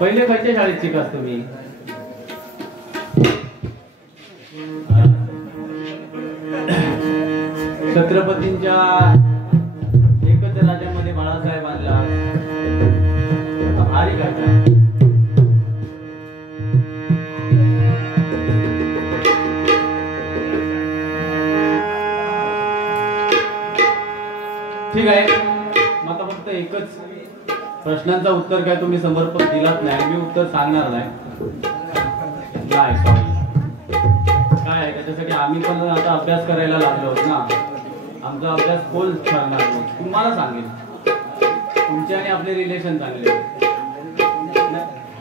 पहिले खयच्या शाळेत शिकास तुम्ही? छत्रपतींच्या एकच राज्यामध्ये बाळासाहेब आणला भारी काय ठीक आहे. मग आता फक्त एकच प्रश्नांचा उत्तर काय तुम्ही समर्पक दिलात नाही, मी उत्तर सांगणार नाही. सॉरी. काय आहे त्याच्यासाठी आम्ही पण आता अभ्यास करायला लागलो आहोत ना. आमचा अभ्यास खोल ठरणार नाही. तुम्हाला सांगेल तुमचे आणि आपले रिलेशन चांगले.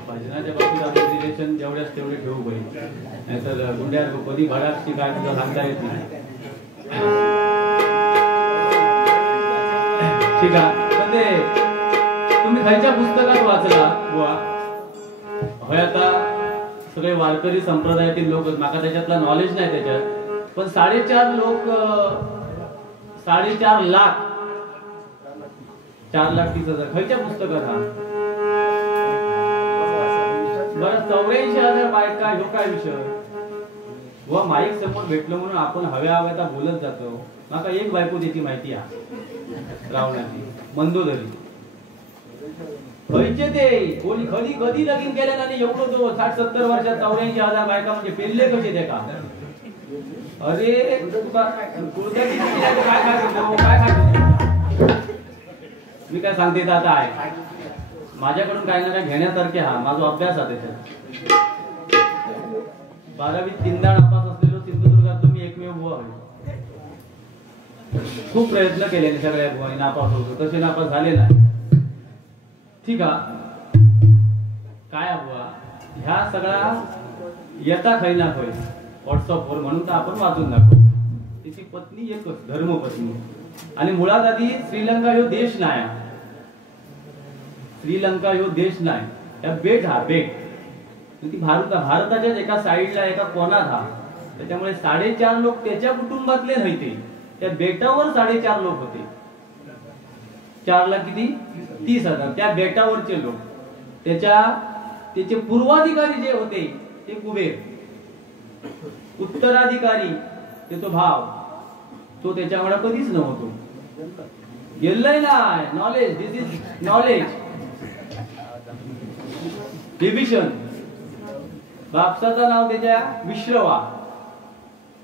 भजनाच्या बाबतीत आपले रिलेशन जेवढ्याच तेवढे ठेवू पाहिजे, नाहीतर गुंड्या कधी भडाची काय तुझं सांगता येत नाही. ठीक आहे. पण ते तुम्ही खायच्या पुस्तकात वाचला बुवा होय. आता सगळे वारकरी संप्रदायातील लोक, माका त्याच्यातला नॉलेज नाही त्याच्यात, पण 4.5 लोक 4.5 लाख 4,30,000 खायच्या पुस्तकात हा बरं 84,000 बायका. ह्यो काय विषय व माईक समोर भेटलो म्हणून आपण हव्या बोलत जातो. माका एक बायको त्याची माहिती आहे रावणाची, मंदोदरी. खयचे ते कोणी कधी कधी लगीन केल्या आणि एवढं तो 60-70 वर्षात 84,000 बायका म्हणजे पेरले कसे ते का? अरे मी काय सांगते आता आहे माझ्याकडून काय ना काय घेण्यासारखे. हा माझा अभ्यास आहे त्याच्यात. 12वीत 3दा नापास असलेलो सिंधुदुर्गात तुम्ही एकमेव बुवा आहे. खूप प्रयत्न केले सगळ्या बुवानी नापास होतो, तसे नापास झाले ना. ठीक आहे. काय बुवा ह्या सगळा येता खाई ना होय व्हॉट्सअपवर म्हणून तर आपण वाचून दाखवू. त्याची पत्नी एकच धर्मपत्नी. आणि मुळात आधी श्रीलंका ह्यो देश नाही. श्रीलंका ह्यो देश नाही, या बेट हा बेट. ती भारताच्याच एका साईडला एका कोणात हा. त्याच्यामुळे 4.5 लोक त्याच्या कुटुंबातले नाही, ते त्या बेटावर 4.5 लोक होते. 4 लाख किती 30,000 त्या बेटावरचे लोक. त्याचे पूर्वाधिकारी जे होते ते कुबेर, उत्तराधिकारी ते तो भाव, तो त्याच्याकडे कधीच नव्हतो. गेलंय ना knowledge. This is knowledge division. बापसाचं नाव त्याच्या विश्रवा,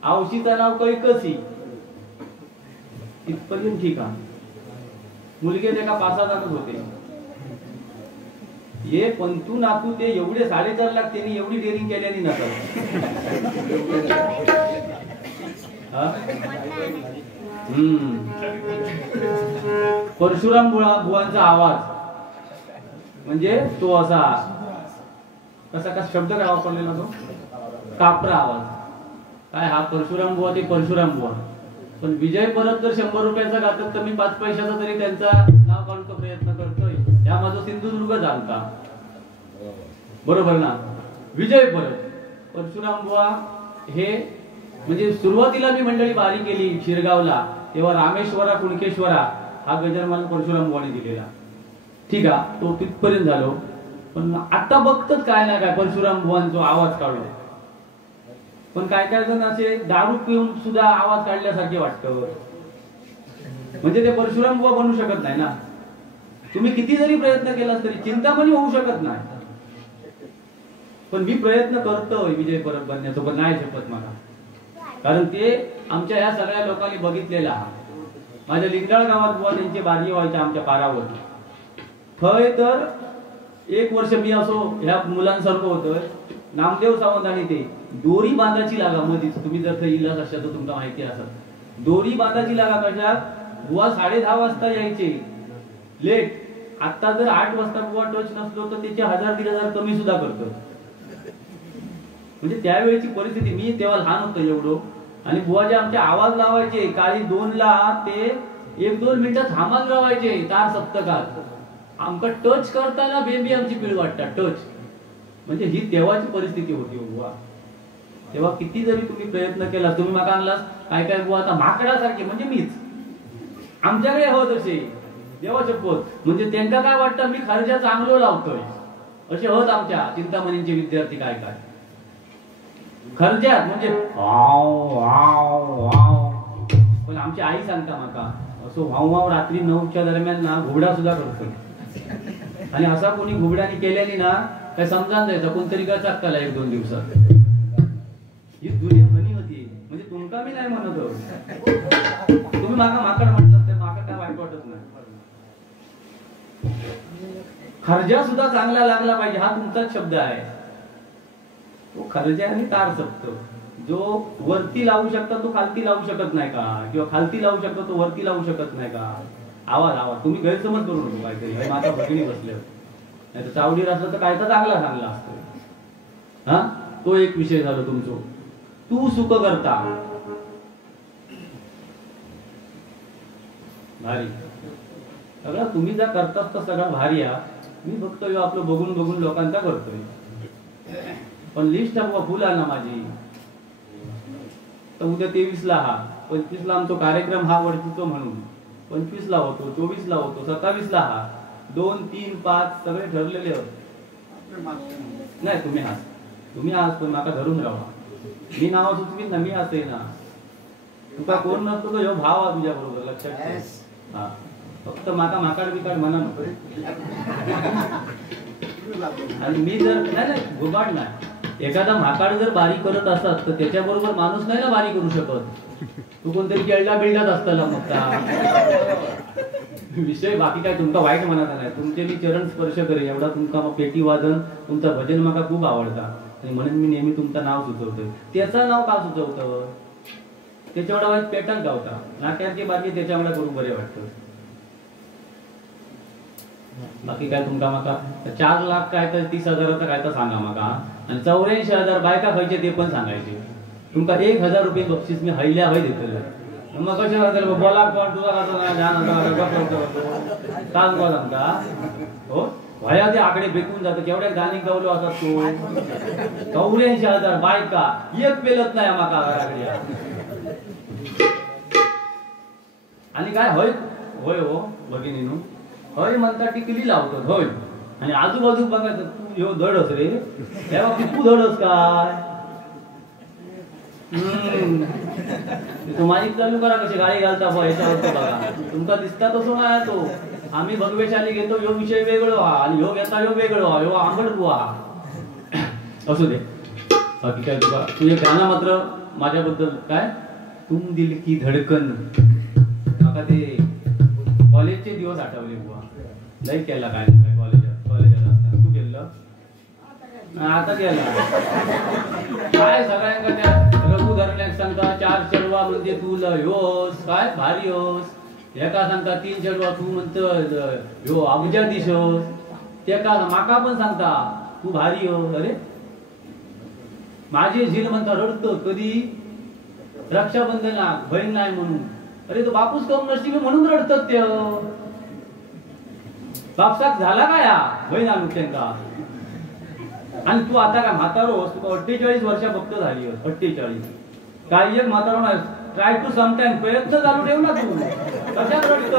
आवशीचं नाव कैकसी. इथपर्यंत ठीक आहे. मुलगे ते का 5-6 जणच होते. ये पंतू नातू ते एवढे 4.5 लाख त्यांनी एवढी डेअरिंग केल्यानी नसत. परशुराम बुवांचा आवाज म्हणजे तो असा कसा शब्द काय वापरलेला तो कापरा आवाज. काय हा परशुराम बुवा ते परशुराम बुवा. पण विजय परत जर 100 रुपयाचा घातक तर मी 5 पैशाचा तरी त्यांचा नाव काढून प्रयत्न करतोय. या माझं सिंधुदुर्ग जाणता बरोबर ना. विजय परत परशुराम बुवा हे म्हणजे सुरुवातीला मी मंडळी बारी केली शिरगावला तेव्हा रामेश्वरा कुणकेश्वरा हा गजर मला परशुराम बुवाने दिलेला. ठीक आहे. तो तिथपर्यंत झालो. पण आता बघतच काय ना काय परशुराम बुवांचा आवाज काढू. पण काय काय जण असे दारू पिऊन सुद्धा आवाज काढल्यासारखे वाटतं. म्हणजे ते परशुराम बुवा बनू शकत नाही ना. तुम्ही किती जरी प्रयत्न केला तरी चिंतामणी होऊ शकत नाही. पण मी प्रयत्न करतोय विजय परत बनण्याचा, पण नाही झेपत मला. कारण ते आमच्या ह्या सगळ्या लोकांनी बघितलेला. माझ्या लिंगाळ गावात बुवा त्यांचे बारी व्हायच्या आमच्या पारावर. थय तर 1 वर्ष मी असो ह्या मुलांसारखं होतं. नामदेव सावंत आणि ते दोरी बांधाची लागा मधीच. तुम्ही जर इलाज असाल तर तुमका माहिती असेल. दोरी बांधाची लागा कशात बुवा 10:30 वाजता यायचे लेट. आता जर 8 वाजता बुवा टच नसलो तर त्याचे 1000-1500 कमी सुद्धा करतो. म्हणजे त्यावेळेची परिस्थिती. मी तेव्हा लहान होतो एवढं. आणि बुवा जे आमचे आवाज लावायचे काळी 2ला ते 1-2 मिनिटं थांबायला लावायचे तार सप्तकात. आमका टच करताना बेबी आमची पिळ वाटतात टच. म्हणजे ही तेव्हाची परिस्थिती होती बुवा. तेव्हा किती जरी तुम्ही प्रयत्न केला, तुम्ही माका आणलास काय काय बुवा आता माकडासारखे म्हणजे मीच आमच्याकडे हवं तसे देवा शपथ. म्हणजे त्यांना काय वाटतं मी खर्चा चांगलो लावतोय असे होत आमच्या चिंतामणींचे विद्यार्थी. काय काय खर्चात म्हणजे वाव वाव वाव. पण आमची आई सांगता माका असं वाव वाव रात्री 9च्या दरम्यान ना घोडा सुद्धा करतो. आणि असा कोणी घुबड्याने केल्याने ना काय समजा जायचं कोणतरी का चाकला 1-2 दिवसात. ही जुनी म्हणी होती. म्हणजे तुमका मी नाही म्हणत तुम्ही माका माकड म्हटलं तर माका काय वाईट वाटत नाही. खर्जा सुद्धा चांगला लागला पाहिजे हा तुमचाच शब्द आहे. तो खर्जा आणि तार सपतो. जो वरती लावू शकता तो खालती लावू शकत नाही का, किंवा खालती लावू शकतो तो वरती लावू शकत नाही का. आवाज आवाज तुम्ही गैरसमज करू नको काहीतरी. माझ्या भगिनी बसले नाही तर चावडीर असलं तर काय तर चांगला असतो. हा तो एक विषय झाला तुमचो. तू सुख करता भारी सगळं तुम्ही जर करतात तर सगळं भारी आहे. मी फक्त आपलं बघून बघून लोकांचा करतोय. पण लिस्ट फुल आहे ना माझी. तर उद्या 23ला हा 25ला आमचा कार्यक्रम हा वडतीचो म्हणून 25ला होतो 24ला होतो 27ला हा 2, 3, 5 सगळे ठरलेले होते. नाही तुम्ही आज पण माका धरून राहा. मी नाव सुचवीन ना मी असे ना. तुका कोण नसतो तो ह्यो भाव हा तुझ्या बरोबर लक्षात ठेव. हा फक्त माका माकाड बिकाड म्हणा नको. आणि मी जर नाही घुबाड नाही. एखादा माकाड जर बारी करत असत तर त्याच्याबरोबर माणूस नाही ना बारी करू शकत. तू कोणतरी केळला बिळलाच असताना मग विषय बाकी काय तुमका वाईट म्हणत नाही. तुमचे मी चरण स्पर्श करे एवढा तुमका पेटी वादन तुमचा भजन माका खूप आवडता. आणि म्हणून मी नेहमी तुमचं नाव सुचवतोय. त्याचं नाव का सुचवतं त्याच्यावर वाईट पेटक गावता नाट्याची बाकी त्याच्यामुळे करून बरे वाटतं. बाकी काय तुमका माका 4 लाख काय तर 30,000 काय तर सांगा माका. आणि 84,000 बायका खायचे ते पण सांगायचे. तुमका 1,000 रुपये बक्षीस मी हैल्या हय देतले. मग कशा बोला कोण तुला सांगतो आमका हो वया ते आकडे फेकून जातं. केवढ्या गाणी गावलो असतात तो 84,000 बायका एक पेलत नाही माका घराकडे. आणि काय होय होय हो भगिनीनो होय म्हणता टिकली लावतात होय. आणि आजूबाजू बघायचं तू ह्यो धडस रे तेव्हा तू धडस काय तू माईक चालू करा कशी गाडी घालता याच्यावरती बघा. तुमका दिसता तसं नाही तो. आम्ही भगवेशाली घेतो ह्यो विषय वेगळो हा आणि ह्यो घेता ह्यो वेगळो हा ह्यो आंबट बुवा असू दे. बाकी काय तुका तुझे गाणं मात्र माझ्याबद्दल काय तुम दिल की धडकन माका ते कॉलेजचे दिवस आठवले बुवा. लई केला काय कॉलेजात असताना. तू केलं आता केला काय सगळ्यांका त्या रघु धरण्याक सांगता 4 चढवा म्हणजे तू ह्योस काय भारी होस. एका सांगता 3 चढवा तू म्हणत ह्यो अब्जा दिसोस. त्याका माका पण सांगता तू भारी हो. अरे माझे झील म्हणता रडतो कधी रक्षाबंधनाक बहीण नाही म्हणून. अरे तो बापूस कम नशिबी म्हणून रडतात ते. बापसाक झाला का या बहीण आणू त्यांका. आणि तू आता काय म्हातारोस तुका 48 वर्ष फक्त झाली 48. काही एक म्हातारो नाही. ट्राय टू समटाइम प्रयत्न चालू ठेव ना तू. कशात रडत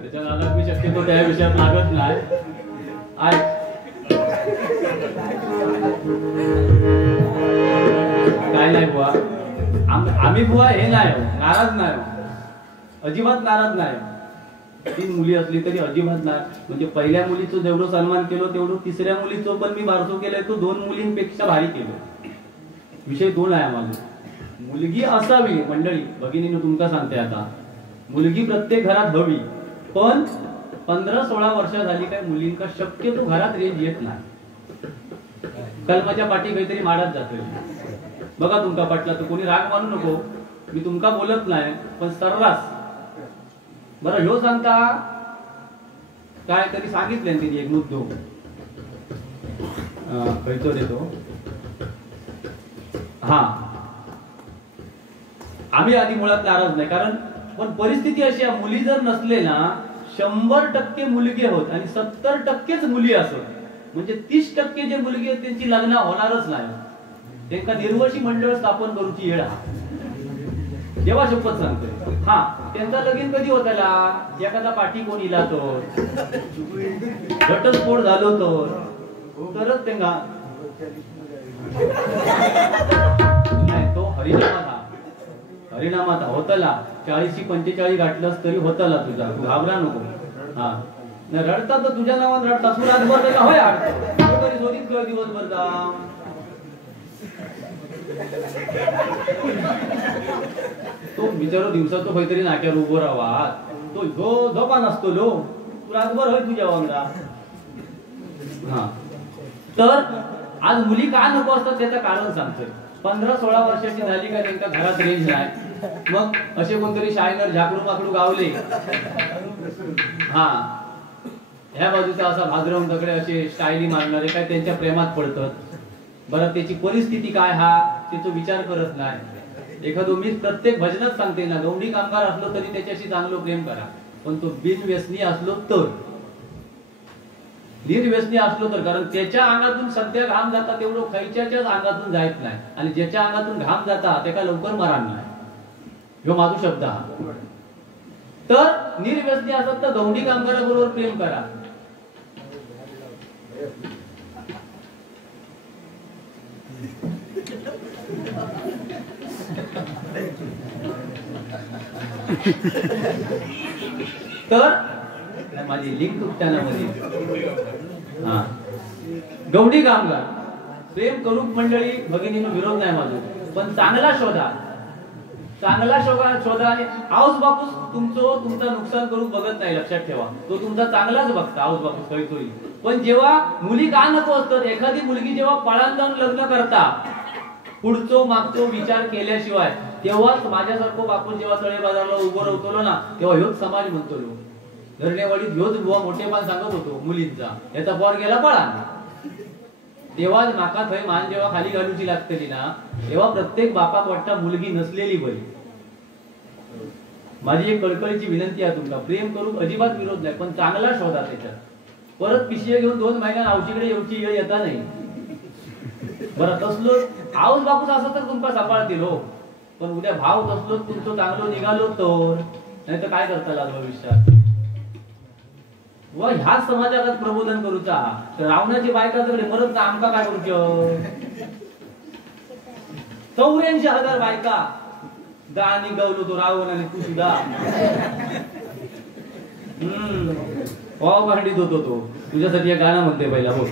त्याच्या नादात मी शक्यतो त्या विषयात लागत नाही. काय नाही बुवा आम्ही बुवा हे नाही नाराज नाही अजिबात नाराज नाही. 3 मुली असली तरी अजिबात नाही. म्हणजे पहिल्या मुलीचं जेवढं सन्मान केलं तेवढं 3ऱ्या मुलीचं पण मी बारसो केलंय तो 2 मुलींपेक्षा भारी केलं. विषय 2 आहे आम्हाला. मुलगी असावी मंडळी भगिनीने तुमका सांगते आता मुलगी प्रत्येक घरात हवी. पण 15-16 वर्ष झाली काय मुलींका शक्यतो घरात रेंज येत नाही. कल्माच्या पाठी काहीतरी माडत जातोय. बघा तुमका पटला तर कोणी राग मानू नको. मी तुमका बोलत नाही पण सर्रास बरं ह्यो सांगता काय तरी सांगितले तिने एक मुद्दो खयचो देतो. हा आम्ही आधी मुळात नाराज नाही कारण पण परिस्थिती अशी आहे मुली जर नसले ना 100% मुलगे होत आणि 70%च मुली असत. म्हणजे 30% जे मुलगी आहेत त्यांची लग्न होणारच नाही. त्यांना निर्वशी मंडळ स्थापन करूची येळ हा देवा शपथ सांगतोय. हा त्यांचा लगीन कधी होताला एखादा पाठी कोण इला तो घटस्फोट झालो तरच त्यांना नाही तो हरिनामात होतला 40-45 गाठलंस तरी होतला तुझा, घाबरा नको. हा नाही रडता तर तुझ्या नावात रडता तू रातभर त्याला होय आडतो तरी सोडीत खेळ दिवसभर जा. तो बिचारो दिवसा तो काहीतरी नाट्यावर उभं राहा तो झोपा नसतो लो तू रातभर होय तुझ्या वांगडा. हा तर आज मुली का नको असतात त्याचं कारण सांगतोय. 15-16 वर्षाची झाली का त्यांच्या घरात रेंज नाही, मग असे कोणतरी शाळेवर झाकडू माकडू गावले. हा ह्या बाजूचा असा भाद्रवून दगडे असे स्टाईली मारणारे काय त्यांच्या प्रेमात पडतात. बरं त्याची परिस्थिती काय हा त्याचा विचार करत नाही. एखादो मी प्रत्येक भजनात सांगते ना गौंडी कामगार असलो तरी त्याच्याशी चांगलं प्रेम करा, पण तो बिनव्यसनी असलो तर निर्व्यसनी असलो तर, कारण त्याच्या अंगातून सध्या घाम जाता तेवढं खायच्याच्याच अंगातून जायत नाही आणि ज्याच्या अंगातून घाम जाता त्याला लवकर मरण नाही. ह्यो माझा शब्द हा. तर निर्व्यसनी असत तर गौंडी कामगाराबरोबर प्रेम करा. तर माझी लिंक तुटताना मध्ये हा गौंडी कामगार प्रेम करूक मंडळी भगिनीनो विरोध नाही माझा, पण चांगला शोधा आणि आऊस बापूस तुमचा नुकसान करून बघत नाही. लक्षात ठेवा तो तुमचा चांगलाच बघता आऊस बापूस कळतोय. पण जेव्हा मुली का नको असतात, एखादी मुलगी जेव्हा पळान जाऊन लग्न करता पुढचो मागचो विचार केल्याशिवाय, तेव्हाच माझ्यासारखं बापूस जेव्हा तळे बाजारला उभं राहतो ना तेव्हा ह्योच समाज म्हणतो लो धरणेवाडीत ह्योच बुवा मोठेपण सांगत होतो मुलींचा याचा पोर गेला पळान. तेव्हा माका थंय मान जेव्हा खाली घालूची लागतली ना तेव्हा प्रत्येक बापाक वाटता मुलगी नसलेली बरी. माझी एक कळकळीची विनंती आहे तुमका, प्रेम करून अजिबात विरोध नाही, पण चांगला शोधा त्याच्यात. परत पिशवे घेऊन 2 महिन्यात आवशीकडे येऊची वेळ येता नाही. बरं तसलो आऊस बापूस असं तर तुमका सांभाळतील हो, पण उद्या भाव तसलो तुमचं चांगलं निघालो तर नाही तर काय करता लागलो भविष्यात. व ह्याच समाजात प्रबोधन करूचा तर रावणाची बायका जगले मरत ना आमका काय करूच. 84,000 बायका गाणी गवलो तो रावण आणि तू सुद्धा वाव भांडीत होतो तो तुझ्यासाठी एक गाणं म्हणते पहिला बोल.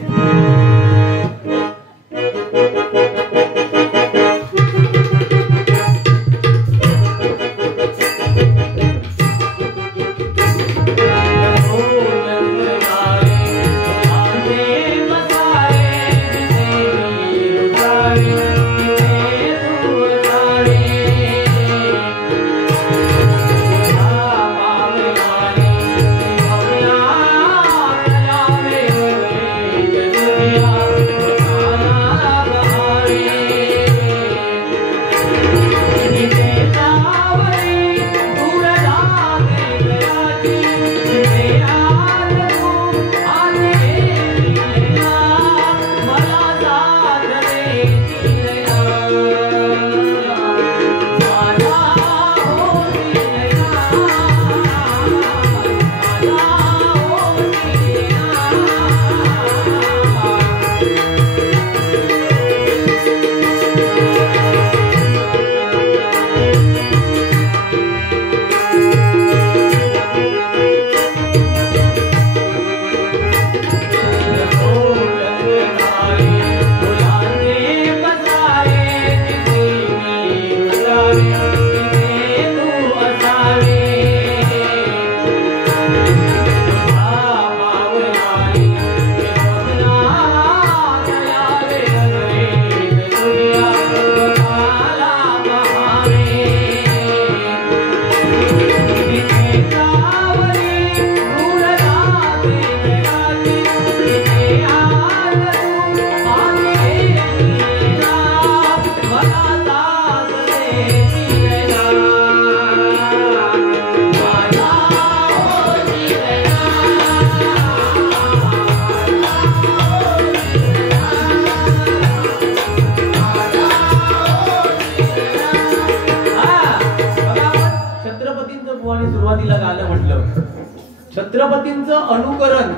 छत्रपतींचं अनुकरण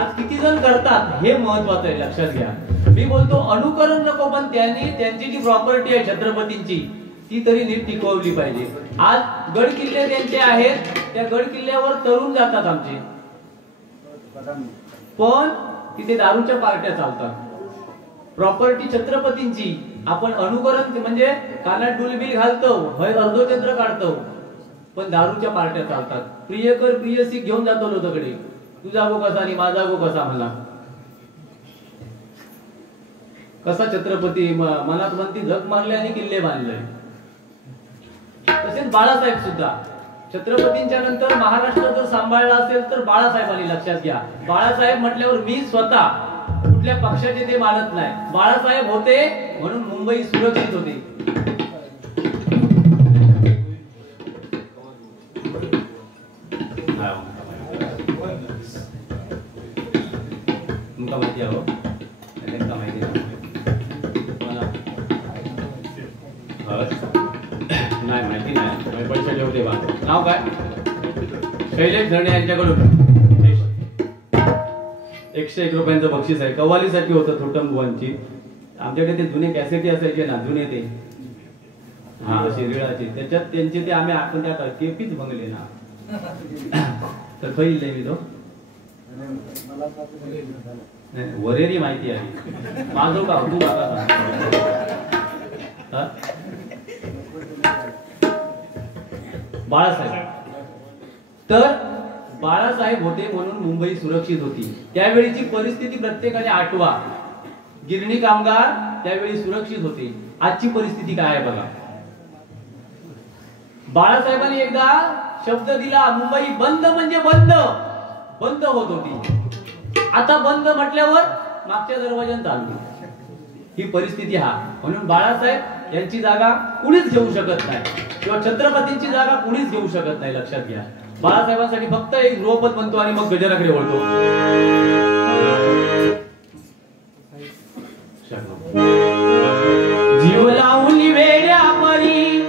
आज किती जण करतात हे महत्वाचं आहे, लक्षात घ्या. मी बोलतो अनुकरण नको, पण त्यांनी त्यांची जी प्रॉपर्टी आहे छत्रपतींची ती तरी नीट टिकवली पाहिजे. आज गड किल्ले त्यांचे आहेत, त्या गड किल्ल्यावर तरुण जातात आमचे, पण तिथे दारूच्या पार्ट्या चालतात. प्रॉपर्टी छत्रपतींची आपण अनुकरण म्हणजे कानात डुलबिल घालतो, अर्धचंद्र काढतो, पण दारूच्या पार्ट्या चालतात. प्रियकर प्रियसी घेऊन जातो लोकांकडे, तुझा गो कसा आणि माझा गो कसा. मला कसा छत्रपती मनात म्हणती झक मारले आणि किल्ले बांधले. तसेच बाळासाहेब सुद्धा छत्रपतींच्या नंतर महाराष्ट्र जर सांभाळला असेल तर बाळासाहेबांनी, लक्षात घ्या. बाळासाहेब म्हटल्यावर मी स्वतः कुठल्या पक्षाचे ते मानत नाही. बाळासाहेब होते म्हणून मुंबई सुरक्षित होती. तुमका माहिती आहे हो, का माहिती नाही माहिती नाही, पैसे ठेवते बा. नाव काय? शैलेश धरणे यांच्याकडून 101 रुपयांचं बक्षीस आहे. कव्वालीसाठी होतं थोटम बुवांची. आमच्याकडे ते जुने कॅसेटी असायचे ना, जुने ते हा शिरीळाचे, त्याच्यात त्यांचे ते आम्ही आपण त्या केपीच बंगले ना. तर खैल नाही मी तो वरेरी माहिती आहे माझं का तू बघा. बाळासाहेब तर बाळासाहेब होते म्हणून मुंबई सुरक्षित होती. त्यावेळीची परिस्थिती प्रत्येकाने आठवा. गिरणी कामगार त्यावेळी सुरक्षित होते. आजची परिस्थिती काय आहे बघा. बाळासाहेबांनी एकदा शब्द दिला, मुंबई बंद म्हणजे बंद बंद होत होती. आता बंद म्हटल्यावर मागच्या दरवाज्यात चालू. ही परिस्थिती हा. म्हणून बाळासाहेब यांची जागा कुणीच घेऊ शकत नाही, किंवा छत्रपतींची जागा कुणीच घेऊ शकत नाही, लक्षात घ्या. बाळासाहेबांसाठी फक्त एक ध्रुवपद म्हणतो आणि मग गजराकडे वळतो. जीव लावून वेड्या परी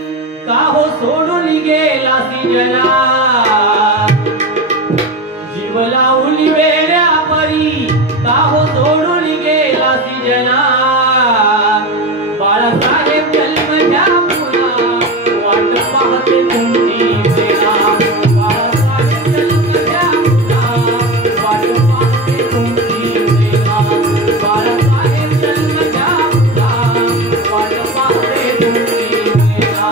का हो सोडून गेला सिंजना. जीव लावून वेड्या परी का हो सोडून गेला सिंजना. बाळासाहेब जन्मच्या मुला वाट पाहते तुमची सेना. बाळासाहेब जन्मच्या मुला वाट पाहते तुमची सेना. बाळासाहेब जन्मच्या मुला वाट पाहते तुमची सेना.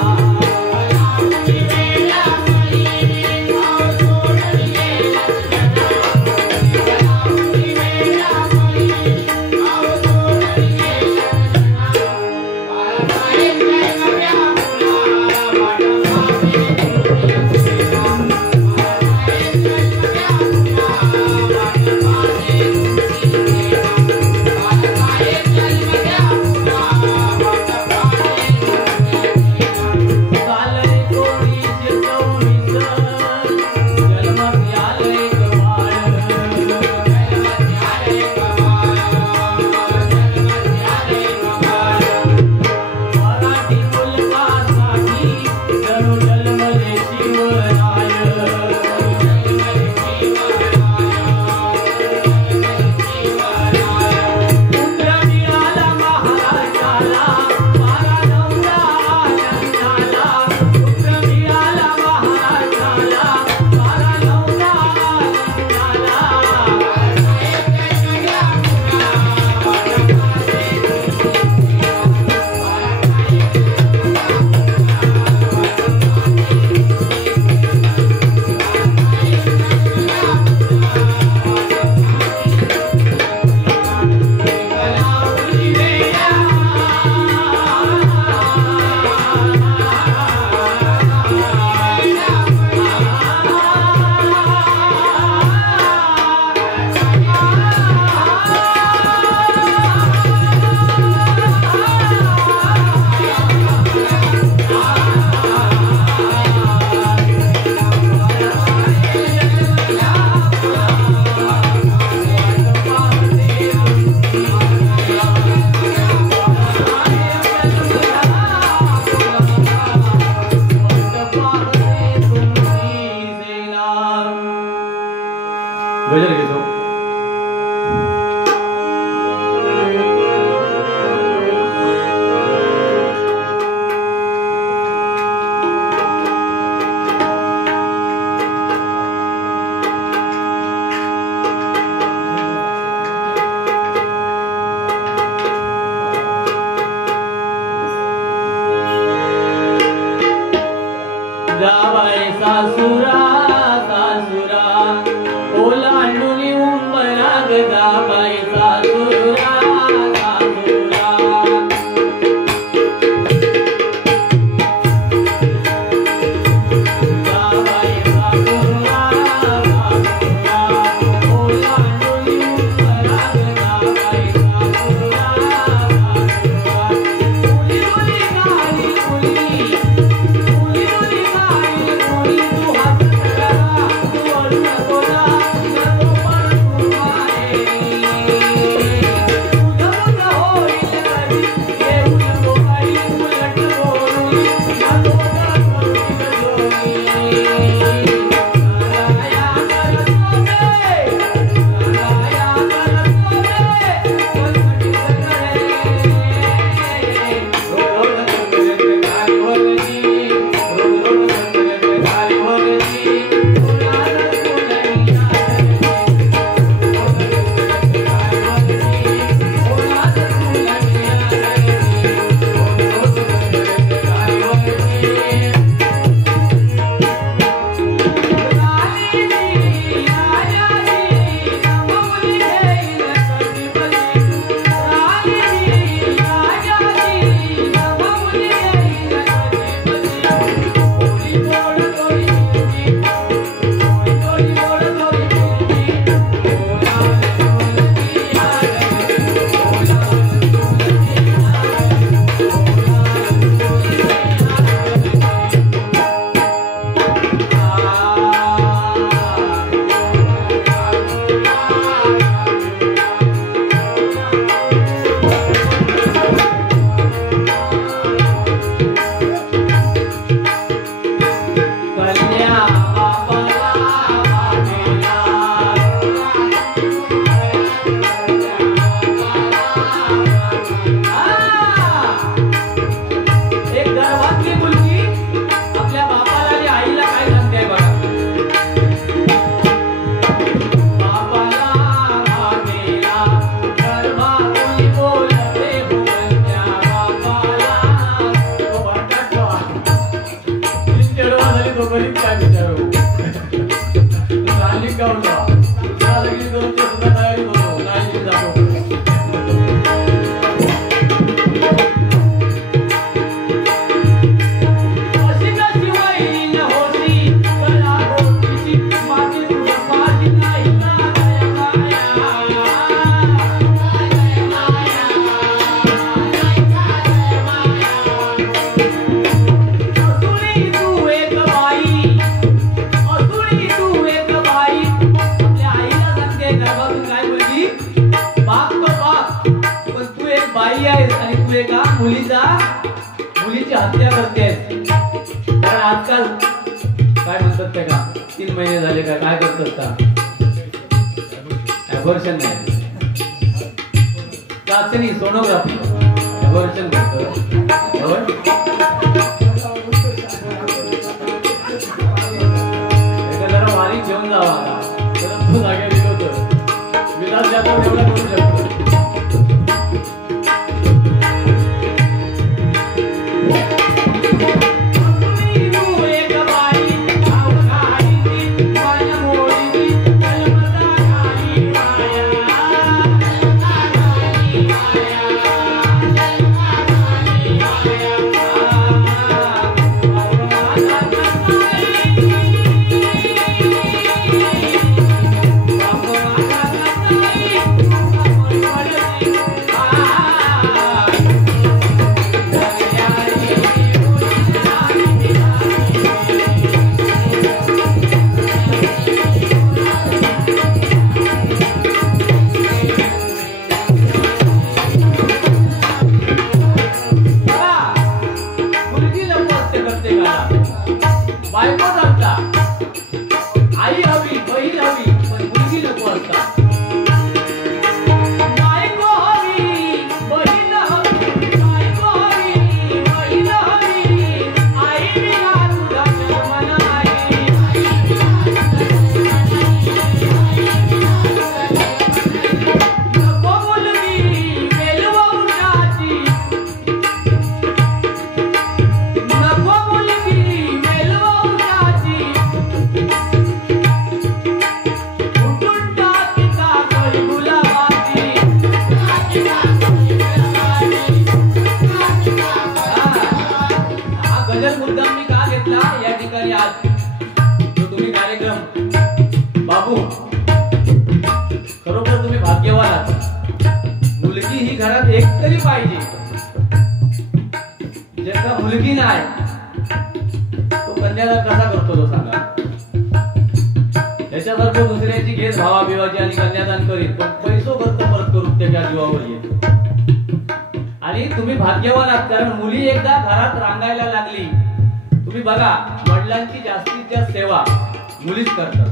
सासुरा सासुरा ओलांडुनी उंबरा गदा बाई सासुरा सासुरा बाई सासुरा सासुरा ओलांडुनी उंबरा गदा बाई सासुरा सासुरा उली उली गाली उली उली उली गाली उली तू हात करा तू वळू नको ना नको पण तू आहे तुझं मुलं होईल कधी येऊ नको काही उलट बोलू नको मुलीची हत्या करतेस कारण आजकाल काय म्हणतात ते का 3 महिने झाले का काय करतात का ॲबॉर्शन नाही चाचणी सोनोग्राफी ॲबॉर्शन करतात जरा वारी घेऊन जावा तो जागे विकवतो विलास जाधव एवढा करू शकतो आज जो तुम्ही कार्यक्रम बाबू खरोखर तुम्ही भाग्यवान आहात. मुलगी ही घरात एक तरी पाहिजे. ज्याचा मुलगी नाही तो कन्यादान कसा करतो तो सांगा. याच्यासारखं दुसऱ्याची घेत भावा बिवाची आणि कन्यादान करीत पण पैसो खर्च परत करून त्याच्या जीवावर येत. आणि तुम्ही भाग्यवान आहात कारण मुली एकदा घरात रांगायला लागली. तुम्ही बघा वडिलांची जास्तीत जास्त सेवा मुलीच करतात.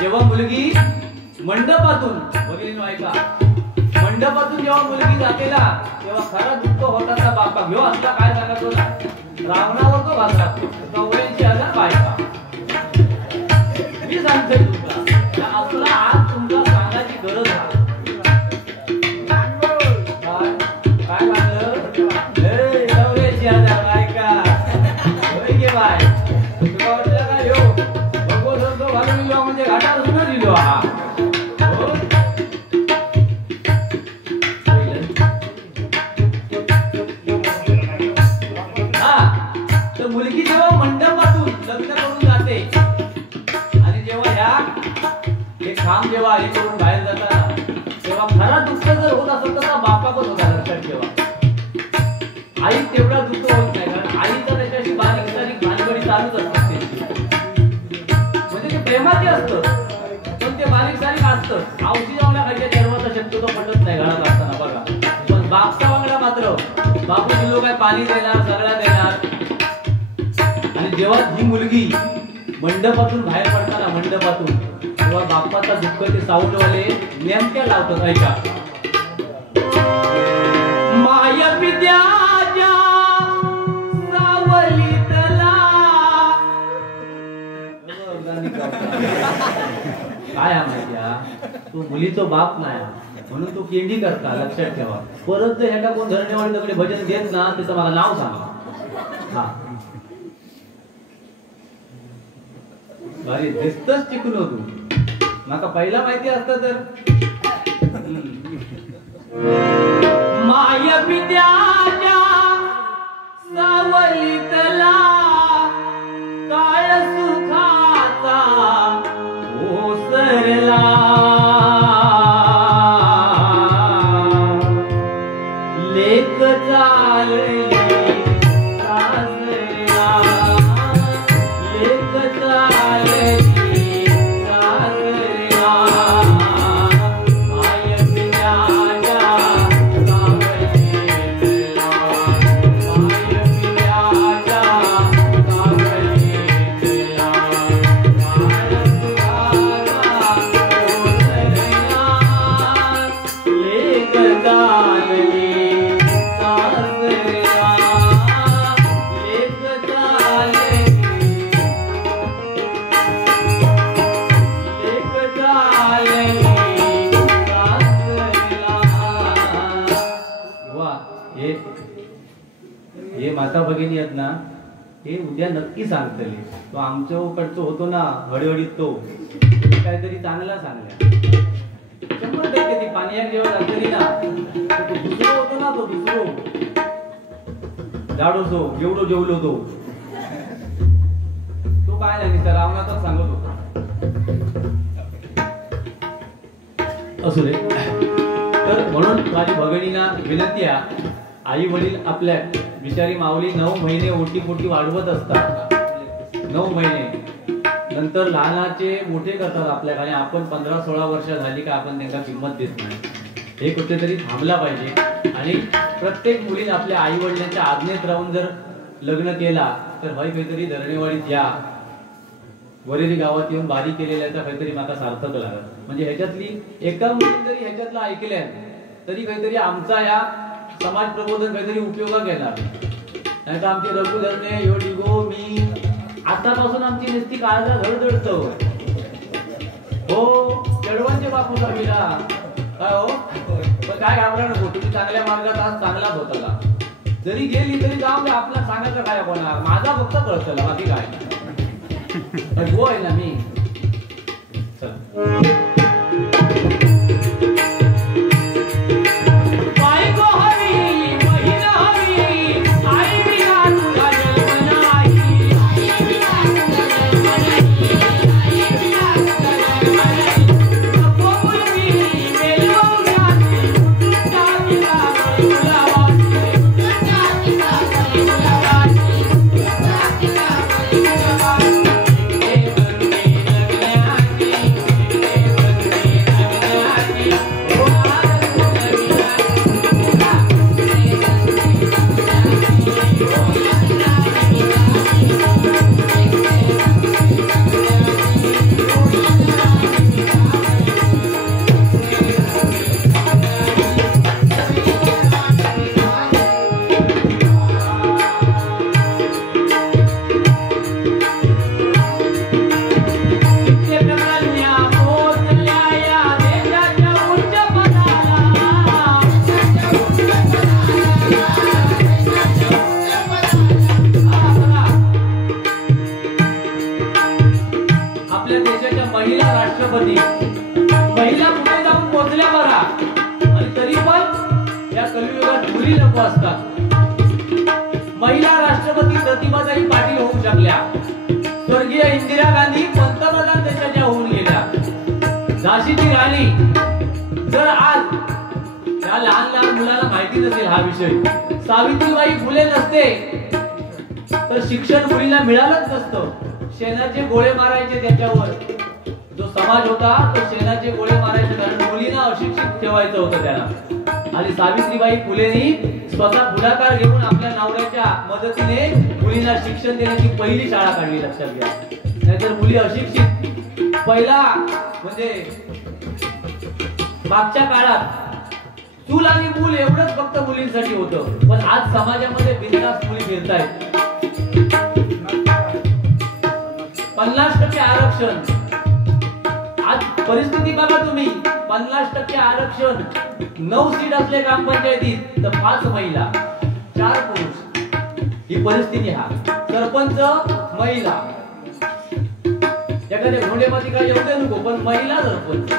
जेव्हा मुलगी मंडपातून बघितलं ऐका मंडपातून जेव्हा मुलगी जाते ना तेव्हा खरा दुःख होता बापा घेऊ असला काय सांगतो ना रावणावर तो घास राहतो. 84,000 बायका मी सांगतोय तुमचा आपला आज तुमचा सांगायची गरज आहे. काय म्हणलं 84,000 बायका होय गे बाय तुला वाटलं काय हो भगवत तो घालून लिहिलो म्हणजे घाटावर सुद्धा लिहिलो हा. मुलगी जेव्हा मंडपातून लग्न करून जाते आणि जेव्हा ह्या हे काम जेव्हा आई करून बाहेर जातात तेव्हा खरा दुःख जर होत असेल तर बापा पण होता. लक्षात ठेवा आई तेवढा दुःख होत नाही कारण आईचा त्याच्याशी बारीक सारीक भानगडी चालूच असतात. म्हणजे ते प्रेमाचे असतं पण ते बारीक सारीक असतं. आवशी जाऊन खायच्या जन्माचा शक्यतो पटत नाही घरात असताना बघा. पण बापचा वांगडा मात्र बापू दिलो काय पाणी देणार सगळा देणार. आणि जेव्हा ही मुलगी मंडपातून बाहेर पडताना मंडपातून तेव्हा बाप्पाचा दुःख ते साऊंडवाले नेमक्या लावतात. ऐका माया विद्याच्या सावलीतला काय माहिती तो मुलीचा बाप नाही म्हणून तो केंडी करता. लक्षात ठेवा परत जर ह्याला कोण धरणेवाडी दगडे भजन घेत ना त्याचं मला नाव सांगा. हा भारी दिसतच टिकून तू माका पहिला माहिती असतं तर माया विद्याच्या सावलीतला काळ सुखाचा ओसरला लेक चालली माता भगिनी आहेत ना हे उद्या नक्की सांगतले. तो आमच्याकडचं होतो ना हळीहळीत तो काहीतरी चांगला सांगल्या 100% ती पाण्यात जेव्हा घातली ना तो दुसरो होतो ना तो दुसरो जाडोसो एवढो जेवलो तो काय नाही तर रावणाचा सांगत होता. असू दे तर म्हणून माझी भगिनीला विनंती आहे आई वडील आपल्या बिचारी माऊली 9 महिने ओटी पोटी वाढवत असतात. 9 महिने नंतर लहानाचे मोठे करतात आपल्याला आणि आपण 15-16 वर्ष झाली का आपण त्यांना किंमत देत नाही. हे कुठेतरी थांबला पाहिजे आणि प्रत्येक मुलीने आपल्या आई वडिलांच्या आज्ञेत राहून जर लग्न केला तर भाई काहीतरी धरणेवाडीत या वरेली गावात येऊन बारी केलेल्याचा काहीतरी माका सार्थक लागत. म्हणजे ह्याच्यातली एका मुलीने जरी ह्याच्यातलं ऐकल्या तरी काहीतरी आमचा या समाज प्रबोधन काहीतरी उपयोगात घेणार. नाही तर आमचे रघु धरणे यो डिगो मी आतापासून आमची नुसती काळजा धडधडतो. हो चढवणचे बापू समीला काय हो पण काय घाबरा नको तुम्ही चांगल्या मार्गात आज चांगलाच होता. जरी गेली तरी जाऊ दे आपला सांगायचं काय होणार माझा फक्त कळतं बाकी काय हो आहे ना मी असतात. महिला राष्ट्रपती प्रतिभाताई पाटील होऊ शकल्या. स्वर्गीय इंदिरा गांधी पंतप्रधान देशाच्या होऊन गेल्या. झाशीची राणी, जर आज त्या लहान लहान मुलांना माहिती नसेल हा विषय, सावित्रीबाई फुले नसते तर शिक्षण मुलीला मिळालंच नसतं. शेणाचे गोळे मारायचे त्याच्यावर जो समाज होता तो शेणाचे गोळे मारायचे, कारण मुलींना अशिक्षित ठेवायचं होतं त्याला. आणि सावित्रीबाई फुलेंनी स्वतः पुढाकार घेऊन आपल्या नवऱ्याच्या मदतीने मुलींना शिक्षण देण्याची पहिली शाळा काढली, लक्षात घ्या. नाहीतर मुली अशिक्षित. पहिला म्हणजे मागच्या काळात चूल आणि मूल एवढंच फक्त मुलींसाठी होतं, पण आज समाजामध्ये बिनधास्त मुली फिरतायत. 50% आरक्षण. आज परिस्थिती बघा तुम्ही, 50% आरक्षण, 9 सीट असले ग्रामपंचायतीत तर 5 महिला 4 पुरुष, ही परिस्थिती. हा सरपंच महिला, एखाद्या घोडेमध्ये काय एवढे नको, पण महिला सरपंच,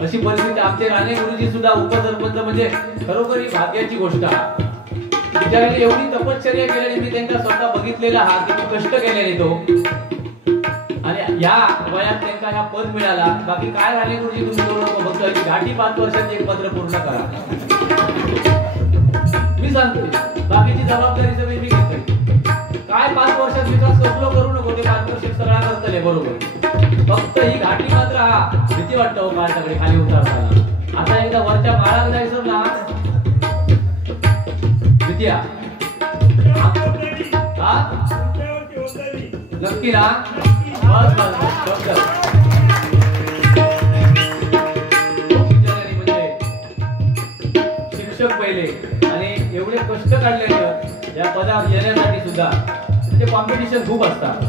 अशी परिस्थिती. आमचे राणे गुरुजी सुद्धा उपसरपंच, म्हणजे खरोखरी भाग्याची गोष्ट आहे. बिचाराने एवढी तपश्चर्या केल्याने मी त्यांना स्वतः बघितलेला हा, किती कष्ट केलेले तो, आणि या वयात त्यांना हा पद मिळाला. बाकी काय राणे गुरुजी तुम्ही थोडं बघतोय, घाटी 5 वर्षांची एक पत्र पूर्ण करा. मी सांगतोय बाकीची जबाबदारी सगळी मी घेतोय. काय 5 वर्षात विकास कसलो करू नको, ते 5 वर्षात सगळा करतले बरोबर. फक्त ही घाटी मात्र हा भीती वाटतो माझ्याकडे खाली उतरताना. आता एकदा वरच्या माळाला जायचं ना, भीती हा नक्की ना. बस बस म्हणजे शिक्षक पहिले, आणि एवढे कष्ट काढलेले या पदावर येण्यासाठी सुद्धा, म्हणजे कॉम्पिटिशन खूप असतात.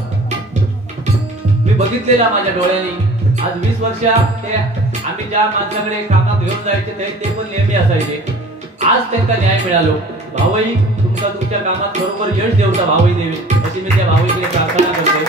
मी बघितलेला माझ्या डोळ्यांनी. आज 20 वर्ष ते आम्ही ज्या माणसाकडे कामात घेऊन जायचे ते पण नेहमी असायचे. आज त्यांना न्याय मिळालो. भाऊई तुमचा तुमच्या कामात बरोबर यश देवता भाऊई देवी, अशी मी त्या भाऊईकडे प्रार्थना करते.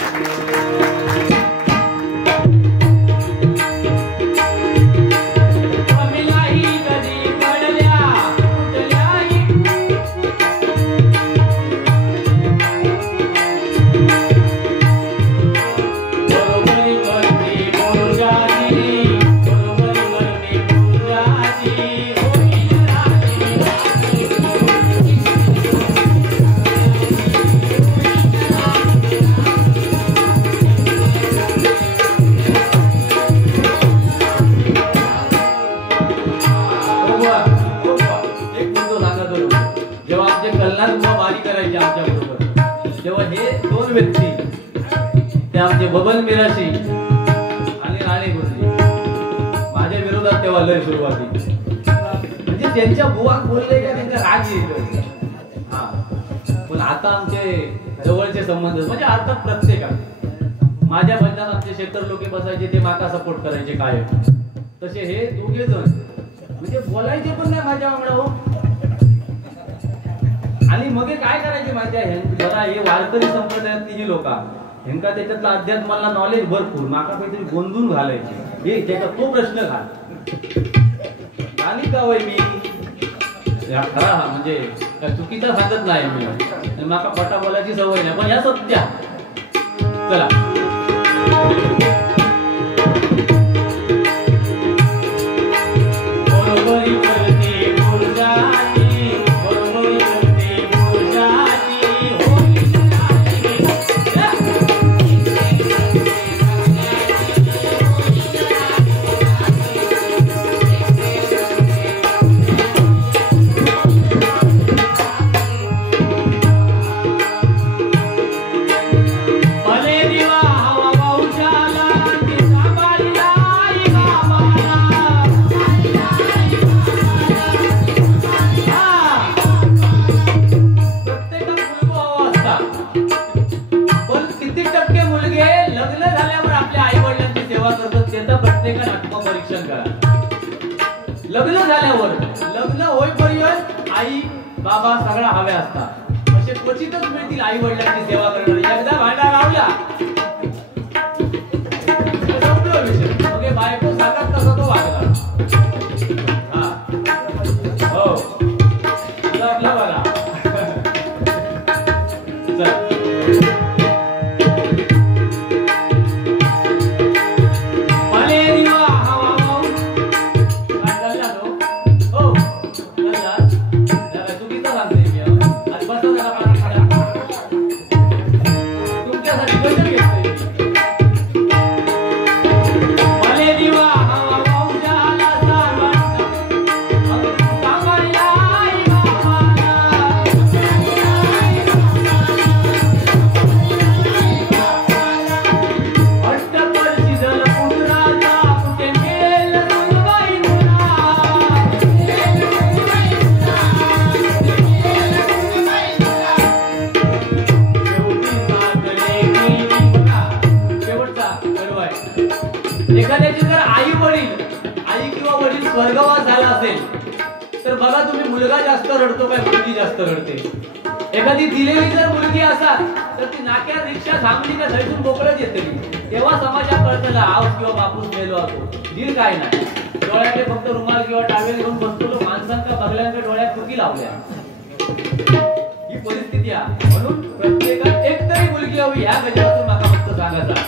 बबन मिराशी आणि राणे गुरुजी माझ्या विरोधात तेव्हा लय सुरुवाती, म्हणजे त्यांच्या बुवा बोलले का त्यांचा राग येतो. हा पण आता आमचे जवळचे संबंध, म्हणजे अर्थात प्रत्येकात माझ्या बंधात आमचे शेतर लोक बसायचे, ते माका सपोर्ट करायचे कायम. तसे हे दोघे जण म्हणजे बोलायचे पण नाही माझ्या वांगडा हो. आणि मग काय करायचे माहिती आहे, जरा हे वारकरी संप्रदायातली जी लोक ह्यांका त्याच्यातला अध्यात्माला नॉलेज भरपूर, माका काहीतरी गोंधून घालायचे. हे त्याचा तो प्रश्न घाल आणि का वय मी खरा म्हणजे चुकीचा सांगत नाही मी, माका पटा बोलायची सवय नाही, पण या सत्या चला. लग्न झाल्यावर लग्न होईपर्यंत आई बाबा सगळा हवे असतात, असे क्वचितच मिळतील आई वडिलांची सेवा करणारे. एकदा भांडा लावला विषय, बायको सांगत तसा तो वागला. आपला बघा. एखाद्याची जर आई किंवा वडील स्वर्गवास झाला असेल तर बघा तुम्ही मुलगा जास्त रडतो काय मुलगी जास्त रडते. एखादी दिलेली जर मुलगी असाल तर ती नाक्यात रिक्षा थांबली का घरीतून मोकळच येते. तेव्हा समाजात कळतं ना आऊस किंवा बापूस मेलो असो दिल काय नाही. डोळ्याकडे फक्त रुमाल किंवा टावेल घेऊन बसतो माणसांच्या बगल्यांच्या डोळ्यात चुकी लावल्या. ही परिस्थिती आहे. म्हणून प्रत्येकात एक तरी मुलगी हवी ह्या गजरातून मला फक्त सांगायचा.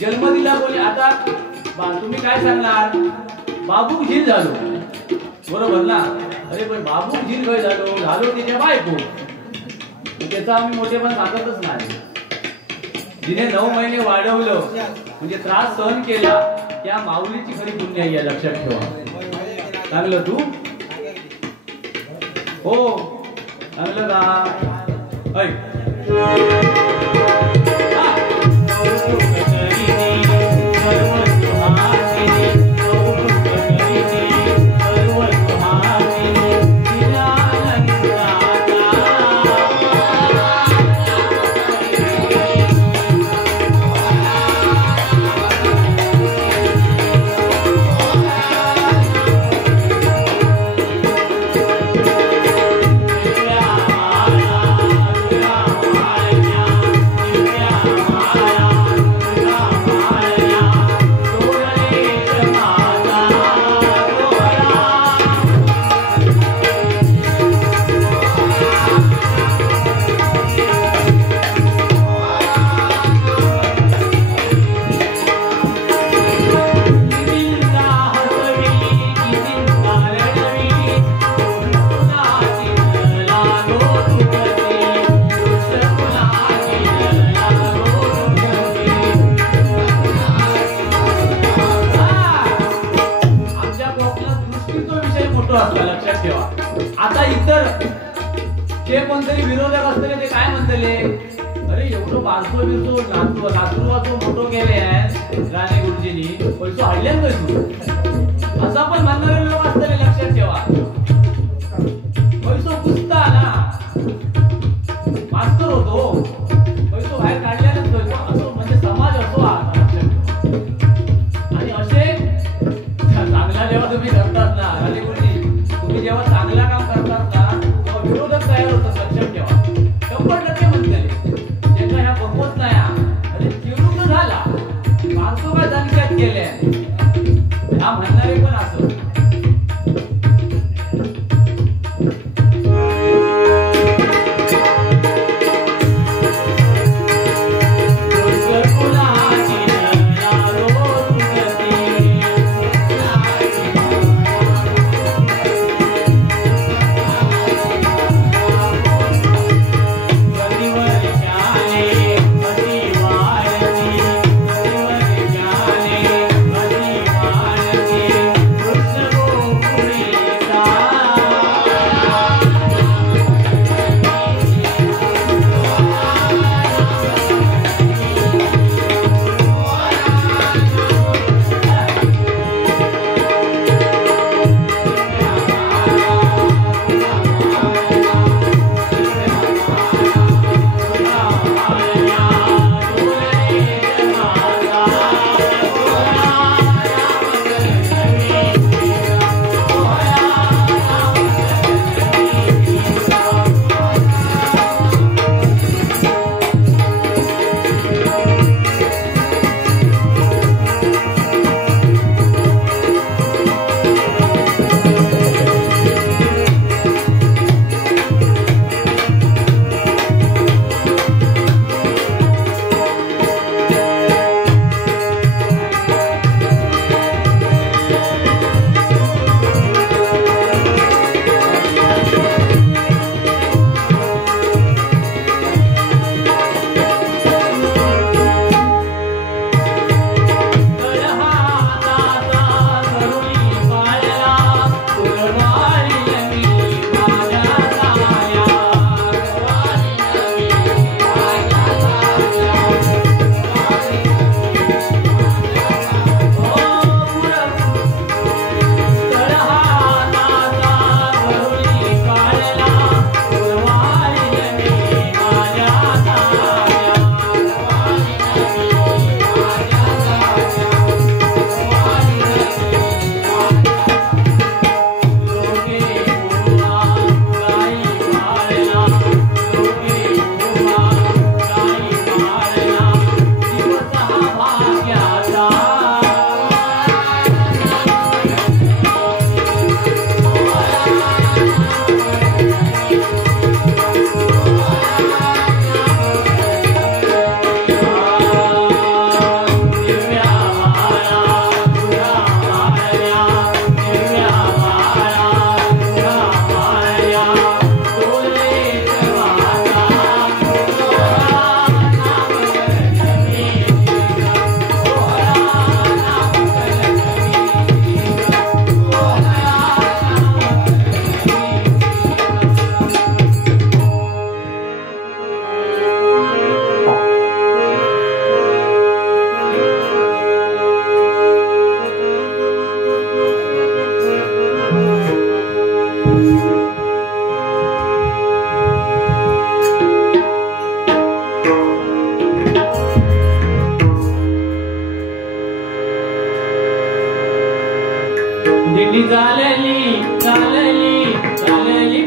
जन्म दिला कोणी? आता तुम्ही काय सांगणार? बाबू झील झालो, बरोबर ना? अरे पण बाबू झील काय झालो तिच्या बायको, त्याचा आम्ही मोठेपण सांगतच नाही. जिने 9 महिने वाढवलं म्हणजे त्रास सहन केला, त्या माऊलीची खरी पुण्य आहे, लक्षात ठेवा. चांगलं तू हो चांगलं का? लक्षात ठेवा. आता इतर जे कोणतरी विरोधक असतले ते काय म्हणतले? अरे एवढं बारसो बिरसो नातरुवाचो मोठो केले आहे राणे गुरुजींनी, पैसो हाडल्यान पैसो असा पण म्हणणारे लोक असतले. लक्षात ठेवा, पैसो पुसता ना मास्तर होतो, पैसो बाहेर काढल्यानच पैसो असो, म्हणजे समाज असो हा. आणि असे चांगला जेव्हा तुम्ही करतात ना राणे गुरुजी, तुम्ही जेव्हा चांगला काम करतात ना तेव्हा विरोधक तयार होतात. लक्षात ठेवा, 100% म्हणते ज्यांना ह्या बघवत नाही. अरे चिडून झाला माणसं काय जाणक्यात केले ह्या म्हणणारे पण असं. दिंडी चालली चालली चालली